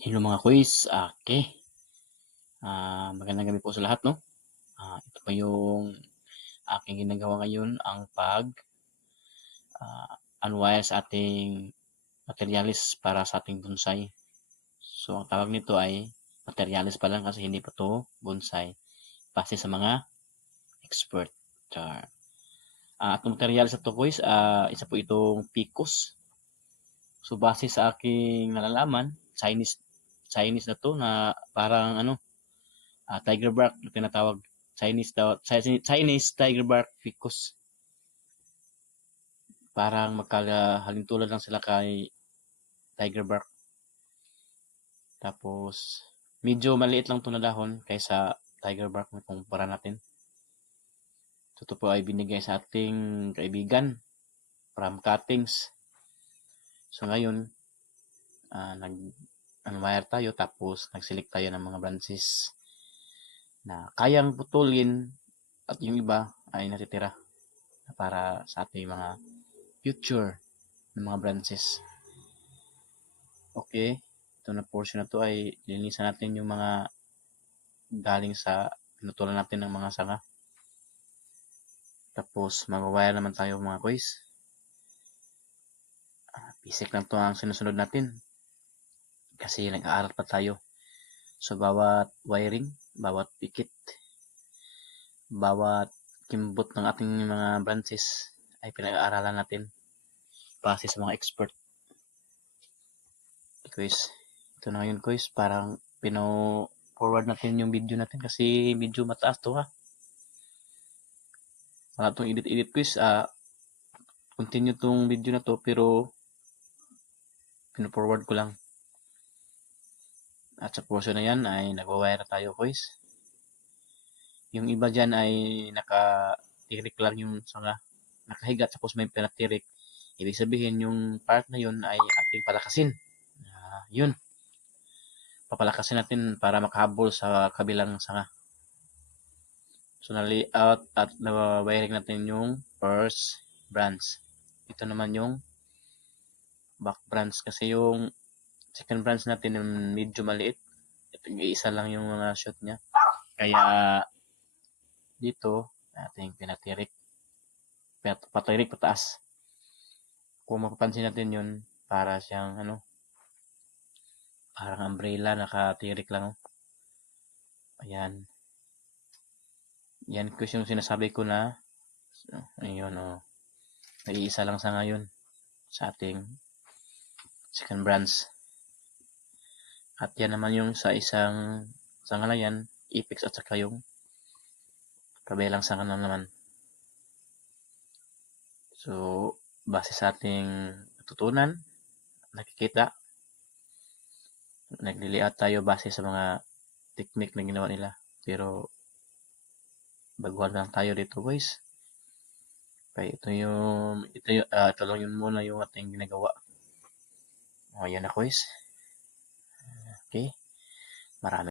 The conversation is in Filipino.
Hello mga quiz. Okay. Magandang gabi po sa lahat, no? Ito pa yung aking ginagawa ngayon, ang unwire sa ating materialis para sa ating bonsai. So, ang tawag nito ay materialis pa lang kasi hindi pa to bonsai. Base sa mga expert. Char. Itong materialis na to, quiz, isa po itong Picos. So, base sa aking nalalaman, Chinese na to na parang tiger bark na tinatawag. Chinese tiger bark ficus. Parang magkahalintulad lang sila kay tiger bark. Tapos medyo maliit lang 'to na dahon kaysa tiger bark na kumpara natin. Ito po ay binigay sa ating kaibigan from cuttings. So ngayon, nag-wire tayo tapos nag-select tayo ng mga branches na kayang putulin at yung iba ay natitira para sa ating mga future ng mga branches. Okay, ito na portion na to ay linisan natin yung mga galing sa pinutulan natin ng mga sanga. Tapos mag-wire naman tayo mga boys. Basic lang to ang sinusunod natin kasi nag-aaral pa tayo. So bawat wiring, bawat pikit, bawat kimbot ng ating mga branches ay pinag-aaralan natin base sa mga expert. Quiz. Ito na yun quiz. Parang forward natin yung video natin kasi medyo mataas to ha. Wala itong edit quiz. Continue tong video na to pero pino-forward ko lang. At sa portion na yan ay nagwa-wire tayo quiz. Yung iba dyan ay nakatirik lang yung sanga. Nakahiga tapos may pinatirik. Ibig sabihin yung part na yun ay ating palakasin. Yun. Papalakasin natin para makahabol sa kabilang sanga. So na-layout at na-wiring natin yung first branch. Ito naman yung back branch kasi yung second branch natin yung medyo maliit. Ito isa lang yung mga shoot niya. Kaya dito ating pinatirik. Patirik pataas. Kung mapapansin natin yun, para siyang parang umbrella nakatirik lang. Ayan. Yan ko yung sinasabi ko na ayun nag-iisa lang sa ngayon sa ating second branch. At yan naman yung sa isang sanga na yan, apex at saka yung kabilang sanga na naman. So, base sa ating natutunan, nakikita, nag-layout tayo base sa mga technique na ginawa nila. Pero, baguhan lang tayo dito guys. Kaya ito lang yun muna yung ating ginagawa. Ayan na guys. Okay. Marami.